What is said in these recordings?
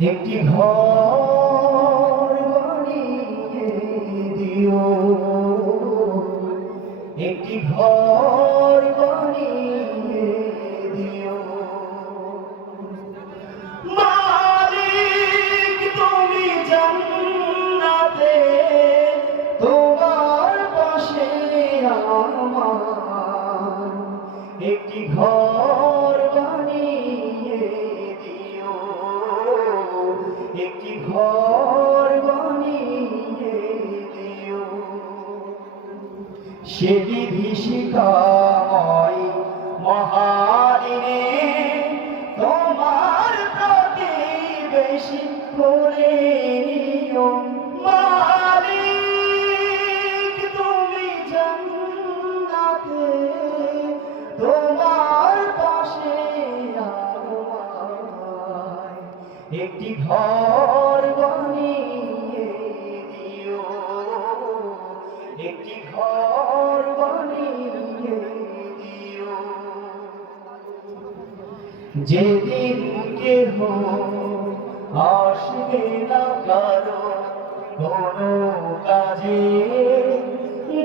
একটি ঘর বানিয়ে দিও, একটি ঘর বানিয়ে দিও। মালিক তুমি জান্নাতে, তোমার পাশে আমার একটি ঘর বানিয়ে দিও, একটি ঘর বানিয়ে দিও। সে বিভীষিকাময় মহাদিনে তোমার প্রতিবেশী করে নিও। মালিক তুমি জান্নাতে, তোমার পাশে আমায় একটি ঘর বানিয়ে দিও, একটি ঘর বানিয়ে দিও। যেদিন কেহ আসবে না কারো কোনো কাজে,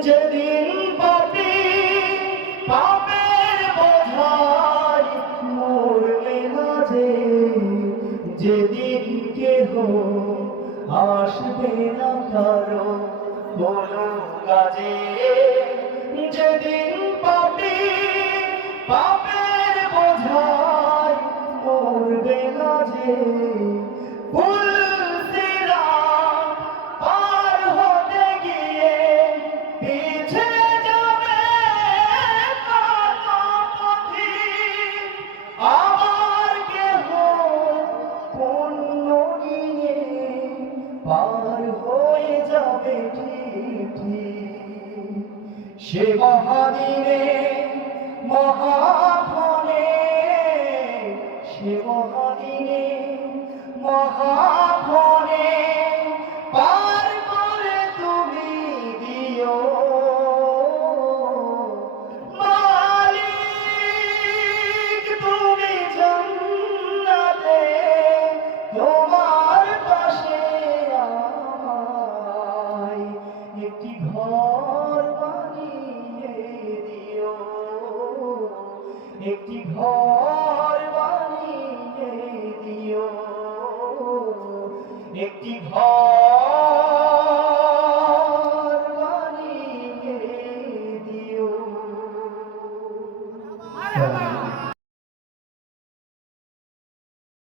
যেদিন পাপী পাপের বোঝায় মরবে না যে, যেদিন কেহ আসবে না কারো কোনো কাজে, যেদিন পাপী পাপের বোঝায় মরবে না যে, পুলসিরাত পার হতে গিয়ে পিছে যাবে কত পথিক, আমার কেহ পুণ্য নিয়ে পার হয়ে যাবে ঠিক ঠিক। সে মহাদিনে মহাক্ষণে, সে মহাদিনে মহাক্ষণে পার করে তুমি দিও। মালিক তুমি জান্নাতে, তোমার পাশে আমায় একটি ঘর বানিয়ে দিও, একটি ঘর বানিয়ে দিও, একটি ঘর বানিয়ে দিও।